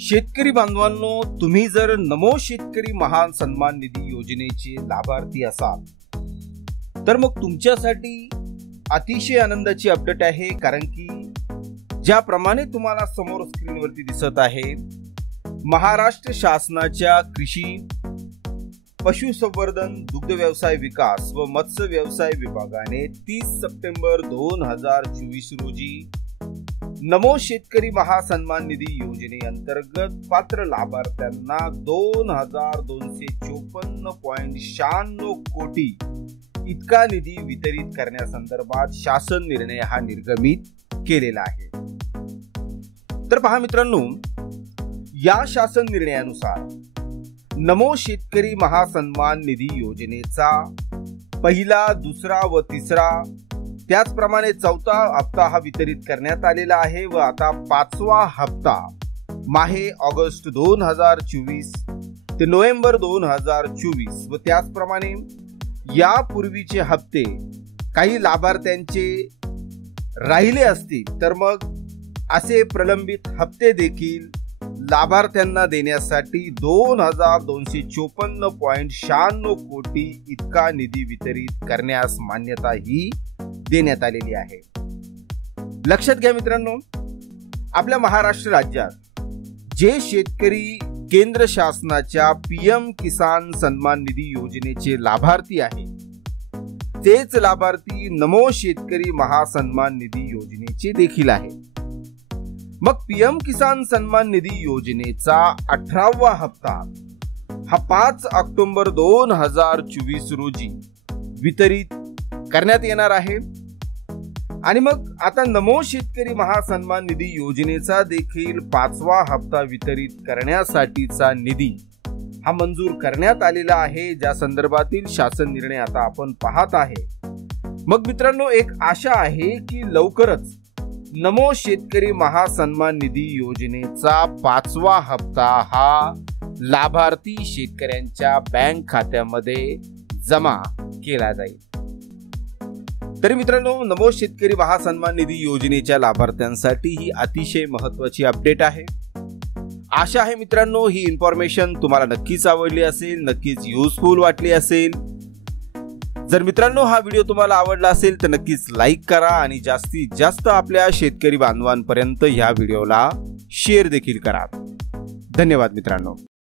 शेतकरी बांधवांनो, तुम्ही जर नमो शेतकरी महान सन्मान निधी योजनेचे लाभार्थी असाल तर मग तुमच्यासाठी अतिशय आनंदाची अपडेट आहे। कारण की ज्याप्रमाणे तुम्हाला समोर स्क्रीनवरती दिसत आहे, महाराष्ट्र शासनाच्या कृषी, पशुसंवर्धन, दुग्ध व्यवसाय विकास व मत्स्य व्यवसाय विभागाने 30 सप्टेंबर 2024 रोजी नमो शेतकरी महासन्मान निधी योजनेअंतर्गत पात्र लाभार्थ्यांना 2254.96 कोटी इतका निधी वितरित करण्यासंदर्भात शासन निर्णय हा निर्गमित केलेला आहे। तर पहा मित्रांनो, या शासन निर्णयानुसार नमो शेतकरी महासन्मान निधी योजनेचा पहिला, दुसरा व तिसरा, त्याचप्रमाणे चौथा हप्ता हा वितरित करण्यात आलेला आहे व आता पाचवा हप्ता माहे ऑगस्ट 2024 ते नोव्हेंबर 2024 व त्याचप्रमाणे यापूर्वीचे हप्ते काही लाभार्थ्यांचे राहिले असतील तर मग असे प्रलंबित हप्ते देखील लाभार्थ्यांना देण्यासाठी 2254.96 कोटी इतका निधी वितरित करण्यास मान्यता ही देण्यात आलेली आहे। लक्षात घ्या मित्रांनो, आपल्या महाराष्ट्र राज्यात जे शेतकरी केंद्र शासनाच्या PM किसान सन्मान निधी योजनेचे लाभार्थी आहेत तेच लाभार्थी नमो शेतकरी महासन्मान निधी योजनेचे देखील आहेत। मग PM किसान सन्मान निधी योजनेचा 18वा हप्ता हा 5 ऑक्टोबर 2024 रोजी वितरित करण्यात येणार आहे। आणि मग आता नमो शेतकरी महासन्मान निधी योजनेचा देखील 5वा हप्ता वितरित करण्यासाठीचा निधी हा मंजूर करण्यात आलेला आहे, ज्या संदर्भातील शासन निर्णय आता आपण पाहत आहे। मग मित्रांनो, एक आशा आहे की लवकरच नमो शेतकरी महासन्मान निधी योजनेचा 5वा हप्ता हा लाभार्थी शेतकऱ्यांच्या बँक खात्यामध्ये जमा केला जाईल। तरी मित्रांनो, नमो शेतकरी महासन्मान निधी योजनेच्या लाभार्थ्यांसाठी ही अतिशय महत्त्वाची अपडेट आहे। आशा आहे मित्रांनो, ही इन्फॉर्मेशन तुम्हाला नक्कीच आवडली असेल, नक्कीच युजफुल वाटली असेल। जर मित्रांनो हा व्हिडिओ तुम्हाला आवडला असेल तर नक्कीच लाईक करा आणि जास्तीत जास्त आपल्या शेतकरी बांधवांपर्यंत ह्या व्हिडिओला शेअर देखील करा। धन्यवाद मित्रांनो।